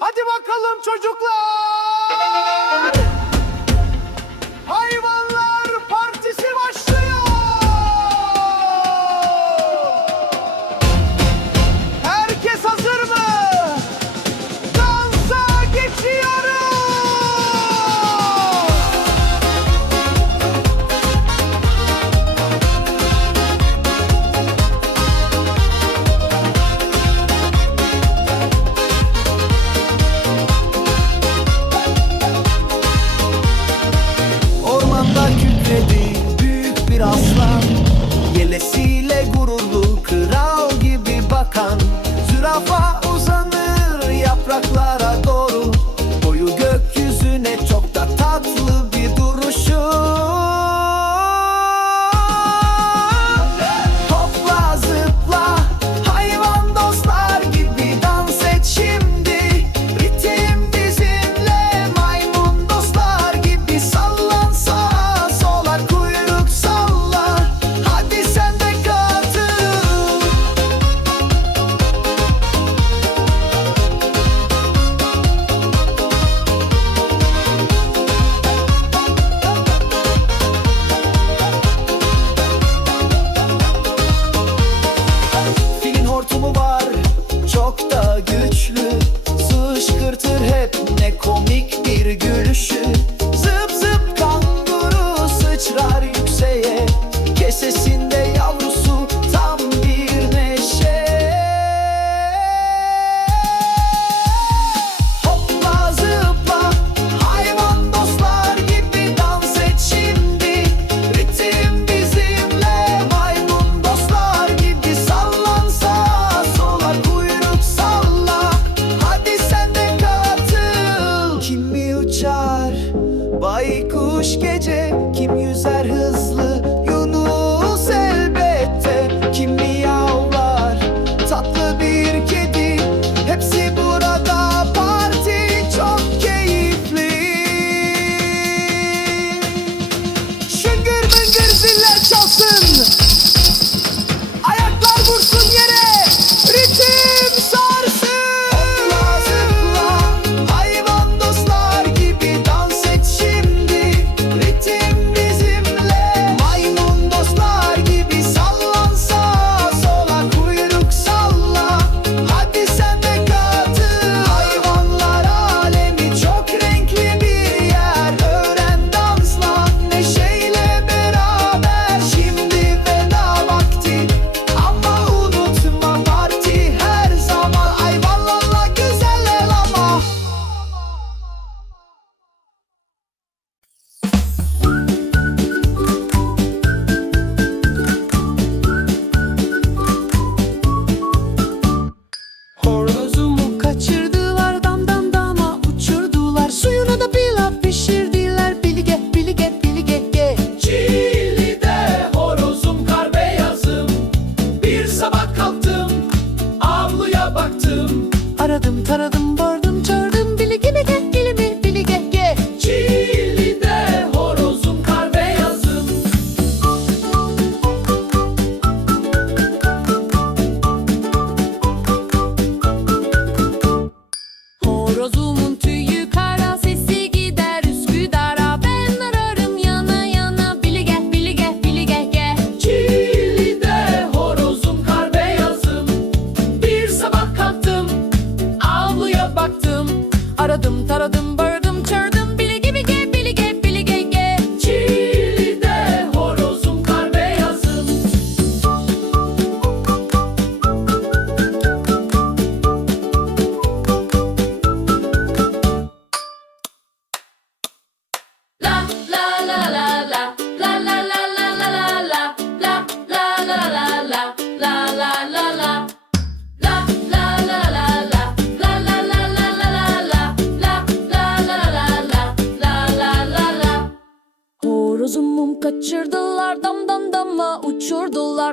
Hadi bakalım çocuklar. Hayır. gururlu Aradım taradım bak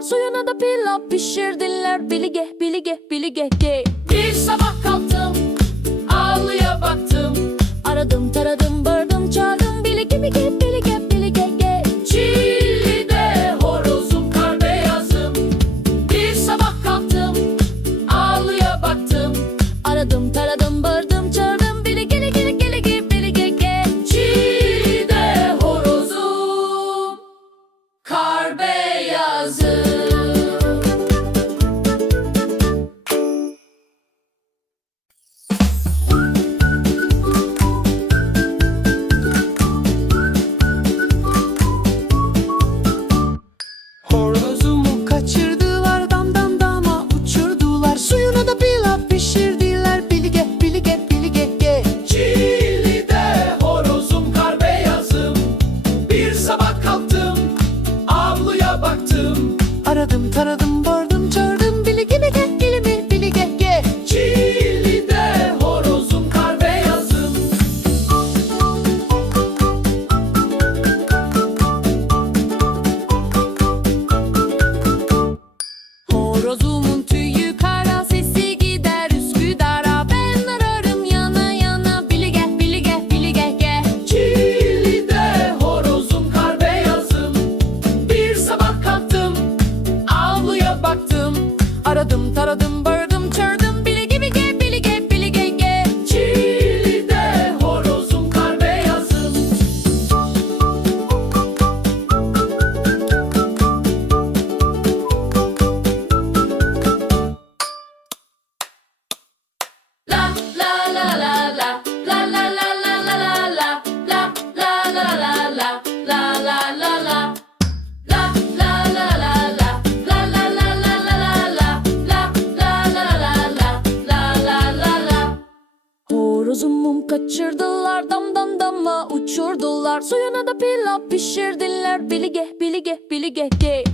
Suyuna da pilav pişirdiler bilige bilige bilige gay. Bir sabah kalktım Suyuna da pilav pişirdiler. Bilige bilige bilige gay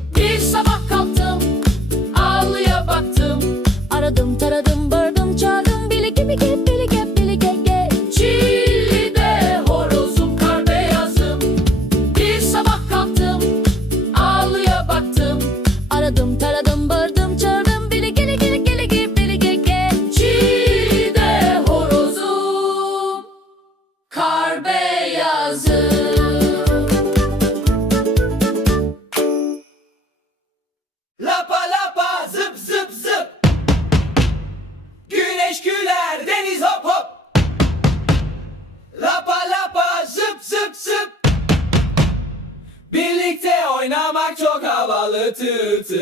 Balı tütü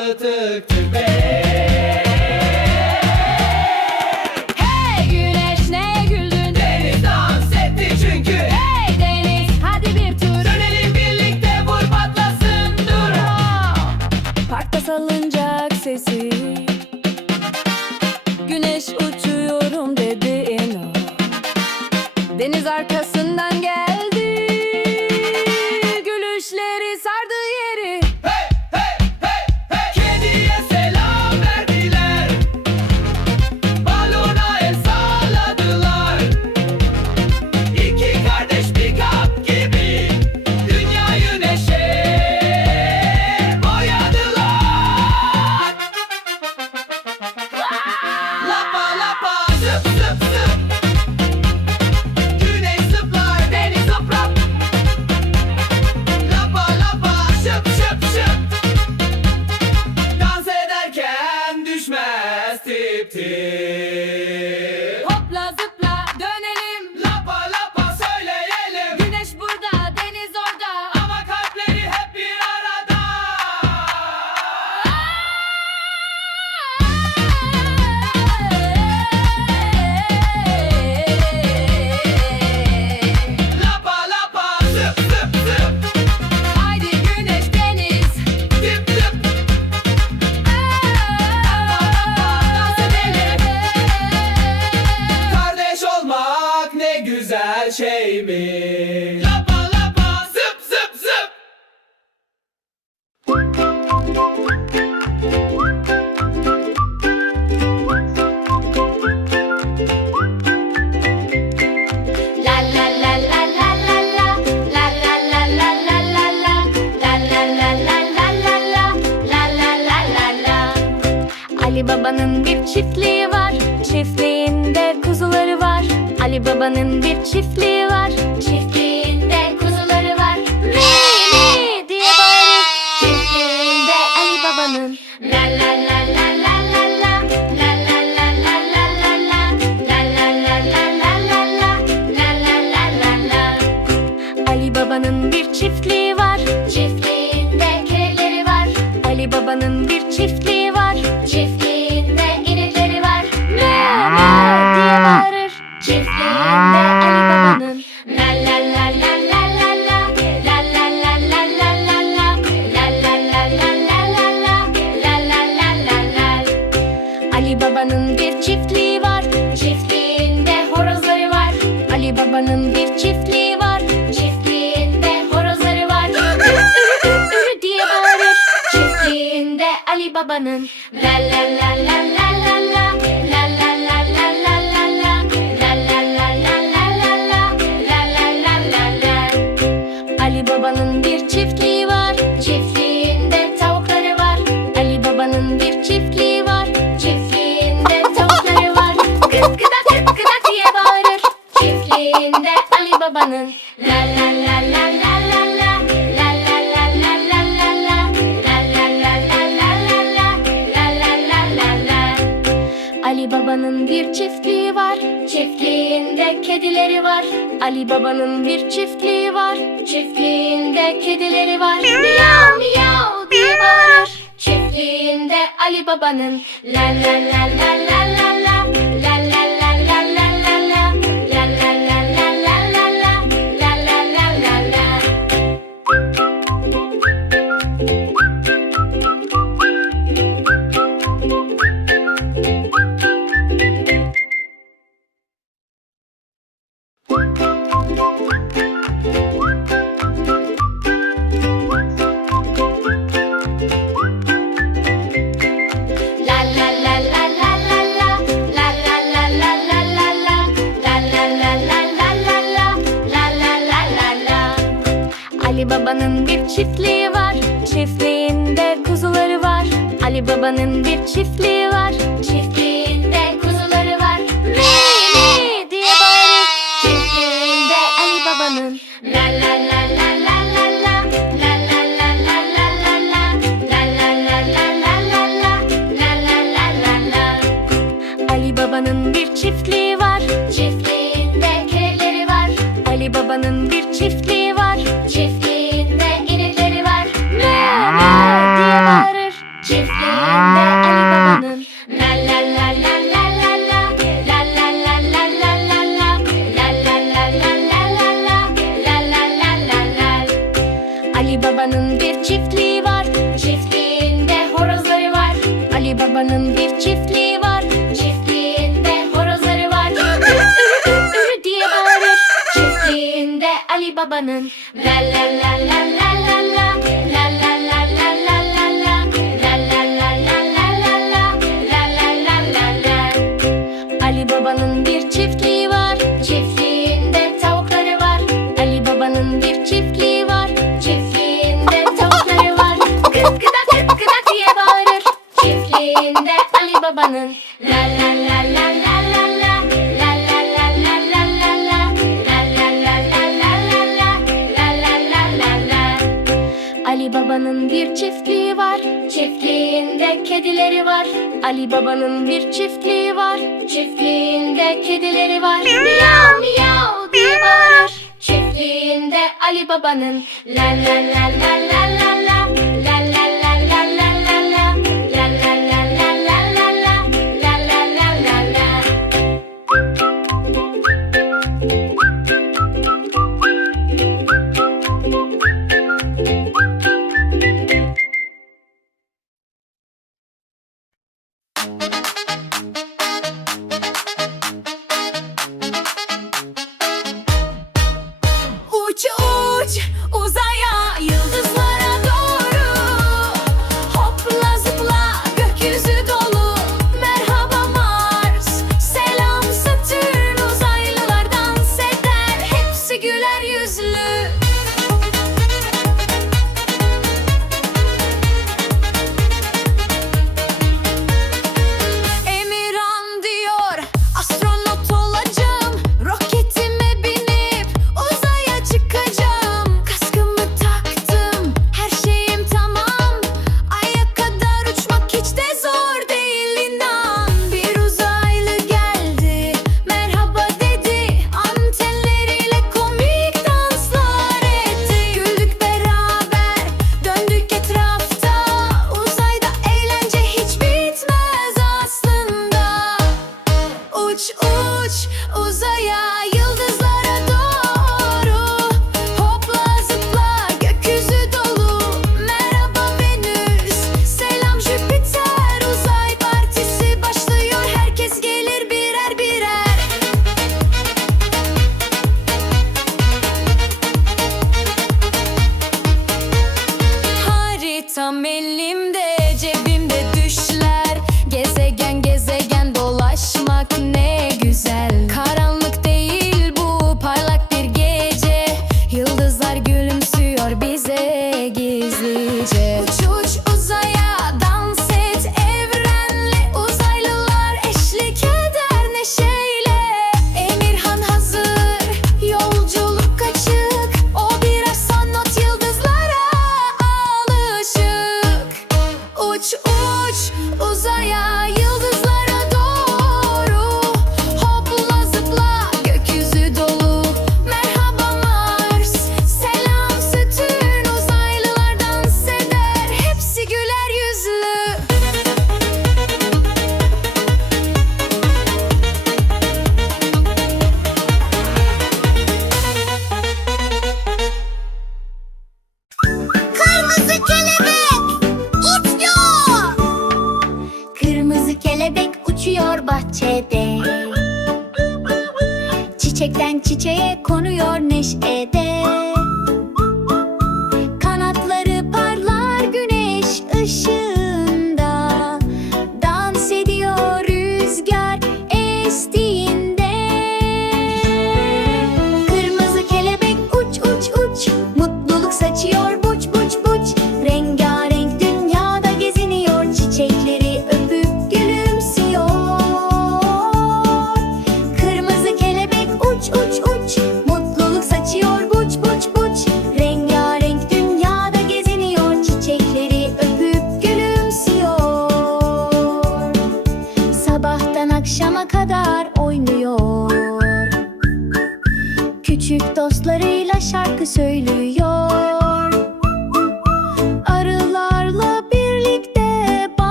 Hazreti Baba'nın bir çiftliği var. Çiftliğinde kedileri var. Ali Baba'nın bir çiftliği var. Çiftliğinde inekleri var. Mö mö diye bağırır. Çiftliğinde Dünyanın Ali Baba'nın bir çiftliği var. Çiftliğinde kedileri var. Miyav miyav diye bağırır. Çiftliğinde Ali Baba'nın La la la la la la Ali Baba'nın bir çiftliği var. Çiftliğinde kuzuları var. Ali Baba'nın bir çiftliği var. Çift babanın La la la la la la la La la la la la la la La la la la la la la Ali babanın bir çiftliği var Çiftliğinde tavukları var Ali babanın bir çiftliği var Çiftliğinde tavukları var Kıt kıdak diye bağırır Çiftliğinde Ali babanın La la la çiftliği var. Çiftliğinde kedileri var. Ali babanın bir çiftliği var. Çiftliğinde kedileri var. Miyav miyav diye bağırır. Çiftliğinde Ali babanın La la la la la la Çiçekten çiçeğe konuyor neşede